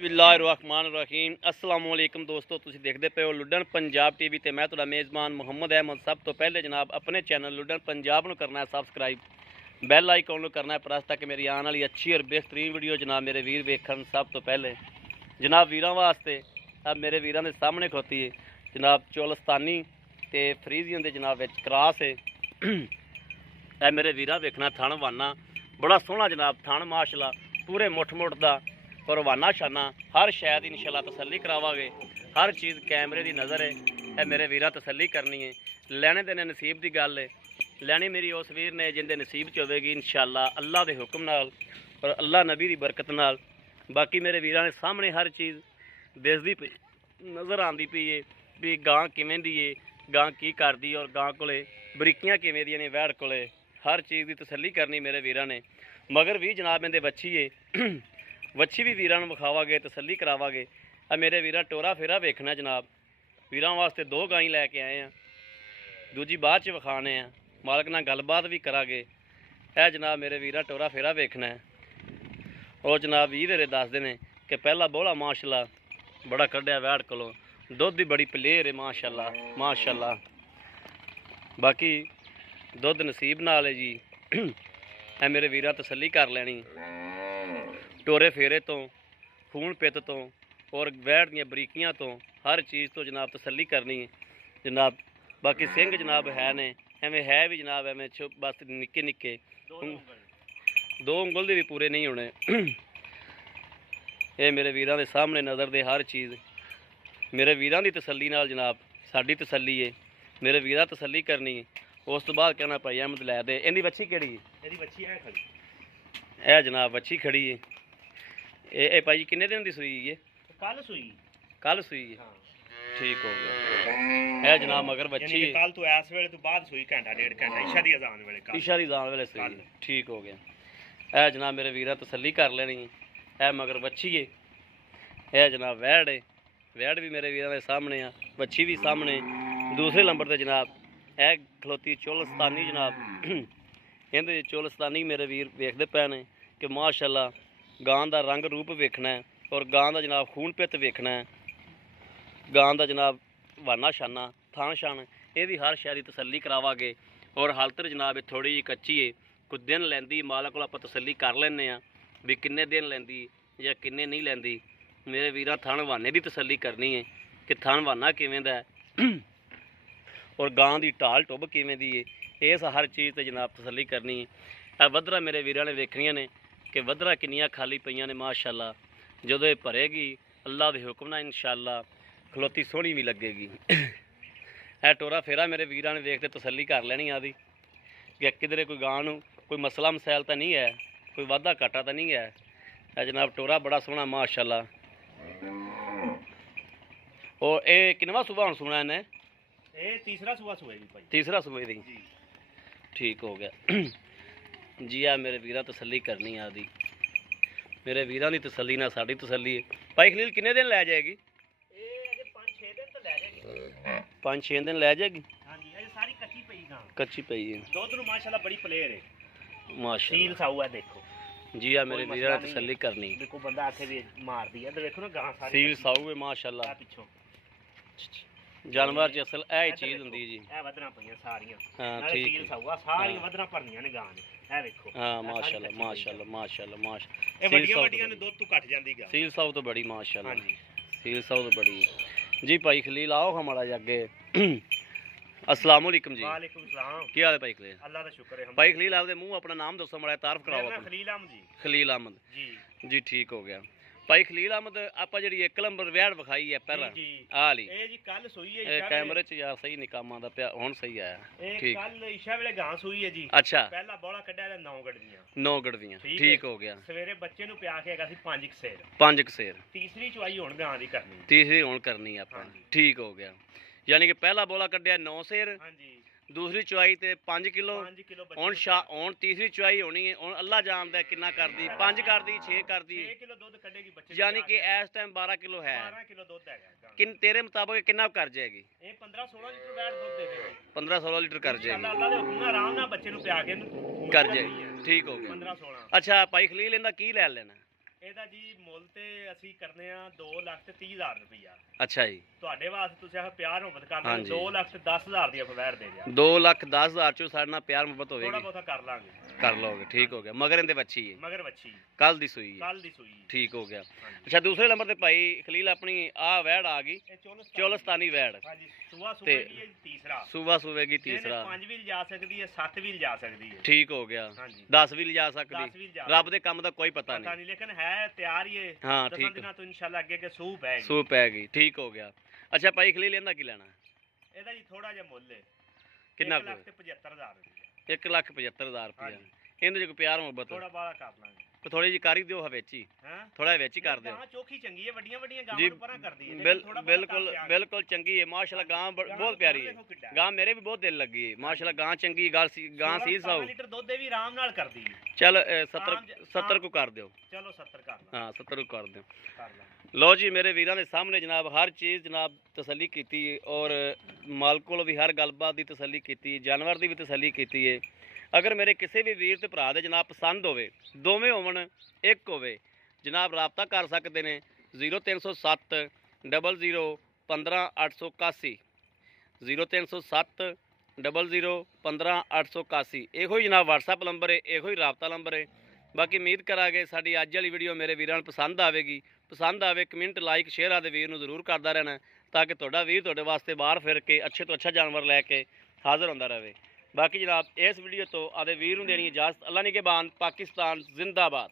बिस्मिल्लाहिर्रहमानिर्रहीम अस्सलाम वालेकुम दोस्तों, तुसीं देखते पे हो लुडन पंजाब टीवी ते मैं तुहाडा मेज़बान मुहम्मद अहमद। सब तो पहले जनाब अपने चैनल लुडन पंजाब नूं करना है सबसक्राइब, बैल आइकॉन नूं करना है प्रेस ताकि मेरी आने वाली अच्छी और बेहतरीन वीडियो जनाब मेरे वीर वेखन। सब तो पहले जनाब वीरां वास्ते अब मेरे वीरां दे सामने खड़ोती है जनाब चोलस्तानी ते फ्रीजियन दे जनाब विच क्रॉस है। ए मेरे वीरां वेखना थण वाना बड़ा सोहना जनाब थण माशाअल्लाह पूरे मुठ दा और वाना शाना हर शायद इंशाल्लाह तसल्ली करावांगे। हर चीज़ कैमरे की नज़र है, यह मेरे वीरा तसल्ली करनी है। लैने देने नसीब की गल है, लैनी मेरी उस वीर ने जिंदे नसीब च होवेगी इंशाल्लाह अल्लाह के हुक्म नाल और अल्लाह नबी की बरकत नाल। बाकी मेरे वीरां ने सामने हर चीज़ दिसदी पई नज़र आती पई है भी गां किवें दी है, गां की करदी और गां कोले बरीकियां किवें दियां ने वैड़ कोले। हर चीज़ की तसल्ली करनी मेरे वीरां ने। मगर भी जनाब इहदे बच्ची है वच्छी भी वीरां नूं विखावांगे तसल्ली करावांगे। आ मेरे वीरा टोरा फेरा वेखना जनाब, वीरां वास्ते दो गाई लैके आए हैं, दूजी बाद च विखाने हैं, मालक नाल गलबात भी करांगे। यह जनाब मेरे वीरा टोरा फेरा वेखना है। और जनाब भी तेरे दसदे ने कि पहला बोला माशाअल्लाह बड़ा कढ़िया वैड़ कोलों, दुध की बड़ी पलेर है माशाअल्लाह माशाअल्लाह। बाकी दुध नसीब नाल है जी। ए मेरे वीरा तसल्ली कर लैनी टोरे फेरे तो खून पित तो और वैड़ दियां बरीकियां तो हर चीज़ तो जनाब तसल्ली करनी है जनाब। बाकी सिंह जनाब है ने एवें है भी जनाब एवें बस निक्के निक्के दो उंगल दे भी पूरे नहीं होने। ये मेरे वीरां दे सामने नज़र दे हर चीज़ मेरे वीरां दी तसल्ली नाल जनाब साडी तसल्ली है। मेरे वीरां तसल्ली करनी है। उस तो बाद कहना भाई अहमद लै दे। इहदी बच्ची केड़ी है? इहदी बच्ची है खड़ी, ए जनाब बच्ची खड़ी है। ए भाई किन्ने दिन दी सूई है? कल सूई है। हाँ। ठीक हो गया। ए जनाब मगर बच्ची है कल तो इस वेले तो बाद सूई घंटा डेढ़ घंटा इशा दी अजान वेले कल इशा दी अजान वेले सूई। ठीक हो गया। ए जनाब मेरे वीरा तसल्ली कर लेनी है। ए मगर बच्ची है। ए जनाब वैड़ है, वैड़ भी मेरे वीरां दे सामने आ, बच्ची भी सामने। दूसरे नंबर ते जनाब ए खलोती चोलस्तानी जनाब। इहदे चोलस्तानी मेरे वीर वेखदे पे ने कि माशाअल्लाह गां दा रंग रूप वेखना है और गां दा जनाब खून पित वेखना है। गां दा जनाब वाना शाना थान शान ये भी हर शहर की तसल्ली करावांगे। और हालत जनाब थोड़ी जी कच्ची है, कुछ दिन लैंदी मालक कोल आपां तसल्ली कर लैंदे आ भी किन्ने दिन लैंदी या किन्ने नहीं लैंदी। मेरे वीरां थान वाने की तसल्ली करनी है कि थान वाना किवें दा है और गां दी ढाल टुब किवें दी है। इस हर चीज़ ते जनाब तसल्ली करनी है। वधरा मेरे वीरां ने वेखनियां ने कि वधरा किनियां खाली पईयां ने माशाअल्लाह। जदों ये भरेगी अल्लाह के हुक्म नाल इंशाअल्लाह खलोती सोहनी भी लगेगी। ए टोरा फेरा मेरे वीरां ने वेख के तसल्ली कर लैनी आदि कि किधरे कोई गां नूं कोई मसला मसैल तो नहीं है, कोई वाधा घाटा तो नहीं है। ए जनाब टोरा बड़ा सोहना माशाअल्लाह। और ये किनवा सूबा हुण सुना इन्हें? ये तीसरा सूबा सुएगी भाई, तीसरा सूबे दी। ठीक हो गया जी। आ मेरे वीरा तसल्ली करनी आदि, मेरे वीरां दी तसल्ली ना साडी तसल्ली है। भाई खलील किन्ने दिन लै जाएगी? 5-6 दिन तो लै जाएगी। 5-6 दिन लै जाएगी। हां जी, अजे सारी कच्ची पई गां, कच्ची पई है। दुध नूं माशाअल्लाह बड़ी पलेर है माशाअल्लाह। सील साऊ है देखो जी। आ मेरे वीरां ने तसल्ली करनी देखो बंदा आखे भी मार दी है तो देखो ना गां सारी सील साऊ है माशाअल्लाह। पिछों जानवर च असल ए चीज़ हुंदी जी। ए वधना पईयां सारियां। हां ठीक है, साऊआ सारियां वधना भरनियां ने गां ने। ए देखो हां माशाअल्लाह माशाअल्लाह माशाअल्लाह माशाअल्लाह। ए बड़ियां बड़ियां ने दुध तो घट जांदी गां। सील साऊ तो बड़ी माशाअल्लाह। हां जी सील साऊ तो बड़ी जी। भाई खलील आओ हमारा अगे। अस्सलाम वालेकुम जी। वालेकुम सलाम। क्या हाल है भाई खलील? अल्लाह दा शुक्र है। भाई खलील आपदे मुंह अपना नाम दसो, मड़ा तारफ कराओ। खलील अहमद जी। खलील अहमद जी जी ठीक हो गया। भाई खलील अहमद आपां जिहड़ी एक नंबर वैड़ विखाई है पहला आ ली ए जी कल सूई है कैमरे च यार सही निकामा दा पिया हुण सही आया। ठीक कल ईशा वेले गां सूई है जी। अच्छा पहला बोला कड्ढिया ते 9 गड़दियां ठीक हो गया। सवेरे बच्चे नूं पिया के हैगा सी 5 कसेर। तीसरी चवाई हुण गां दी करनी, तीसरी हुण करनी आपां। ठीक हो गया, यानी कि पहला बोला कड्ढिया 9 सेर। हां जी दूसरी चुआई ते 5 किलो हुण तीसरी चुआई होनी है। हुण अल्लाह जानदा है किन्ना करदी, 5 करदी 6 करदी 6 किलो दुध कढेगी बच्चे, यानी कि इस टाइम 12 किलो है। 12 किलो दुध हैगा। किन तेरे मुताबिक किन्ना कर जाएगी? ये 15-16 लीटर वैट दुध देगी। 15-16 लीटर कर जाएगी अल्लाह दे हुक्म नाल आराम नाल बच्चे नूं पिया के कर जाएगी। ठीक हो गया 15-16। अच्छा भाई खलील इंदा की लै लेना? ਇਹਦਾ ਜੀ ਮੁੱਲ ਤੇ ਅਸੀਂ ਕਰਨੇ ਆ 2,30,000 ਰੁਪਇਆ। ਅੱਛਾ ਜੀ, ਤੁਹਾਡੇ ਵਾਸਤੇ ਤੁਸੀਂ ਆਹ ਪਿਆਰ ਮੁਹੱਬਤ ਕਰਦੇ ਹਾਂਜੀ। 2,10,000 ਦੀ ਫਵੈਰ ਦੇ ਦਿਆ। 2,10,000 ਚੋਂ ਸਾਡੇ ਨਾਲ ਪਿਆਰ ਮੁਹੱਬਤ ਥੋੜਾ ਹੋਵੇਗੀ, ਬਹੁਤਾ ਕਰ ਲਾਂਗੇ। ਕਰ ਲਓਗੇ, ਠੀਕ ਹੋ ਗਿਆ। ਮਗਰ ਇਹਦੇ ਬੱਚੀ ਹੈ, ਮਗਰ ਵੱਛੀ ਕੱਲ ਦੀ ਸੂਈ ਹੈ, ਕੱਲ ਦੀ ਸੂਈ। ਠੀਕ ਹੋ ਗਿਆ। ਹਾਂਜੀ। ਅੱਛਾ, ਦੂਸਰੇ ਨੰਬਰ ਤੇ ਭਾਈ ਖਲੀਲ ਆਪਣੀ ਆ ਵੈੜ ਆ ਗਈ, ਇਹ ਚੋਲਸਤਾਨੀ ਵੈੜ, ਹਾਂਜੀ ਸੂਆ ਤੇ ਸੂਏਗੀ ਇਹ ਤੀਸਰਾ। ਸੂਬਾ ਸੂਵੇਗੀ ਇਹਨੇ ਤੀਸਰਾ, 5 ਵੀ ਲਿਜਾ ਸਕਦੀ ਹੈ, 7 ਵੀ ਲਿਜਾ ਸਕਦੀ ਹੈ। ਠੀਕ ਹੋ ਗਿਆ। ਹਾਂਜੀ 10 ਵੀ ਲਿਜਾ 10 ਸਕਦੀ, ਵੀ ਲਿਜਾ ਰੱਬ ਦੇ ਕੰਮ ਦਾ ਕੋਈ ਪਤਾ ਪਤਾ ਨਹੀਂ। ਨਹੀਂ, ਲੇਕਿਨ ਹੈ ਤਿਆਰ ਹੀ ਹੈ। ਹਾਂ, 10 ਠੀਕ, ਦਿਨਾਂ ਤੋਂ ਇਨਸ਼ਾਅੱਲਾ ਅੱਗੇ ਸੂਹ ਪੈਗੀ। ਸੂ ਪੈ ਗਈ, ਠੀਕ ਹੋ ਗਿਆ। ਅੱਛਾ ਭਾਈ ਖਲੀਲ ਇਹਦਾ ਕੀ ਲੈਣਾ, ਇਹਦਾ ਜੀ ਥੋੜਾ ਜਿਹਾ ਮੁੱਲ ਹੈ, ਕਿੰਨਾ 1,75,000 ਰੁਪਇਆ। 1,75,000 ਰੁਪਇਆ। ਹਾਂਜੀ ਇਹਦੇ ਚ ਕੋਈ ਪਿਆਰ ਮੁਹੱਬਤ ਥੋੜਾ ਬਾਲਾ ਕਰ ਲਾਂਗੇ। ਥੋੜੀ ਜਿਹੀ ਕਰ ਹੀ ਦਿਓ, ਵਿੱਚ ਹੀ ਹਾਂ ਥੋੜਾ ਵਿੱਚ ਹੀ ਕਰ ਦਿਓ ਗਾਂ ਚੋਖੀ ਚੰਗੀ ਹੈ, ਵੱਡੀਆਂ ਵੱਡੀਆਂ ਜੀ। ਗਾਵਾਂ ਨੂੰ ਪਰਾਂ ਕਰਦੀ ਹੈ, ਲੇਕਿਨ ਥੋੜਾ ਬਿਲਕੁਲ ਬਿਲਕੁਲ ਚੰਗੀ ਹੈ ਮਾਸ਼ਾਅੱਲਾ। ਗਾਂ ਬਹੁਤ ਪਿਆਰੀ ਹੈ, ਗਾਂ ਮੇਰੇ ਵੀ ਬਹੁਤ ਦਿਲ ਲੱਗੀ ਹੈ ਮਾਸ਼ਾਅੱਲਾ। ਗਾਂ ਚੰਗੀ, ਗਾਂ ਸੀ ਸਾਊ। ਲੀਟਰ ਦੁੱਧ ਦੇ ਵੀ ਆਰਾਮ ਨਾਲ ਕਰਦੀ ਹੈ। ਚੱਲ 70 ਕੋ ਕਰ ਦਿਓ। ਚਲੋ 70 ਕਰ ਲਾਂ। ਹਾਂ 70 ਕੋ ਕਰ ਦਿਓ। ਕਰ ਲਾਂ। ਲੋ ਜੀ, ਮੇਰੇ ਵੀਰਾਂ ਦੇ ਸਾਹਮਣੇ ਜਨਾਬ ਹਰ ਚੀਜ਼ ਜਨਾਬ ਤਸੱਲੀ ਕੀਤੀ ਹੈ, ਔਰ ਮਾਲਕ ਕੋਲ ਵੀ ਹਰ ਗੱਲਬਾਤ ਦੀ ਤਸੱਲੀ ਕੀਤੀ, ਜਾਨਵਰ ਦੀ ਵੀ ਤਸੱਲੀ ਕੀਤੀ ਹੈ। ਅਗਰ ਮੇਰੇ ਕਿਸੇ ਵੀ ਵੀਰ ਤੇ ਭਰਾ ਦੇ ਜਨਾਬ ਪਸੰਦ ਹੋਵੇ, ਦੋਵੇਂ ਹੋਵਣ ਇੱਕ ਹੋਵੇ, ਜਨਾਬ ਰਾਬਤਾ ਕਰ ਸਕਦੇ ਨੇ 0307 00 15 881, 0307 00 15 881। ਇਹੋ ਹੀ ਜਨਾਬ WhatsApp ਨੰਬਰ ਹੈ, ਇਹੋ ਹੀ ਰਾਬਤਾ ਨੰਬਰ ਹੈ। ਬਾਕੀ ਉਮੀਦ ਕਰਾਂਗੇ ਸਾਡੀ ਅੱਜ ਵਾਲੀ ਵੀਡੀਓ ਮੇਰੇ ਵੀਰਾਂ ਨੂੰ ਪਸੰਦ ਆਵੇਗੀ। ਪਸੰਦ ਆਵੇ ਕਮੈਂਟ ਲਾਈਕ ਸ਼ੇਅਰ ਆਦੇ ਵੀਰ ਨੂੰ ਜ਼ਰੂਰ ਕਰਦਾ ਰਹਿਣਾ, ਤਾਂ ਕਿ ਤੁਹਾਡਾ ਵੀਰ ਤੁਹਾਡੇ ਵਾਸਤੇ ਬਾਹਰ ਫਿਰ ਕੇ ਅੱਛੇ ਤੋਂ ਅੱਛਾ ਜਾਨਵਰ ਲੈ ਕੇ ਹਾਜ਼ਰ ਹੁੰਦਾ ਰਹੇ। ਬਾਕੀ ਜਨਾਬ ਇਸ ਵੀਡੀਓ ਤੋਂ ਆਦੇ ਵੀਰ ਨੂੰ ਦੇਣੀ ਇਜਾਜ਼ਤ। ਅੱਲਾ ਨਿਗਹਿਬਾਨ। ਪਾਕਿਸਤਾਨ ਜ਼ਿੰਦਾਬਾਦ।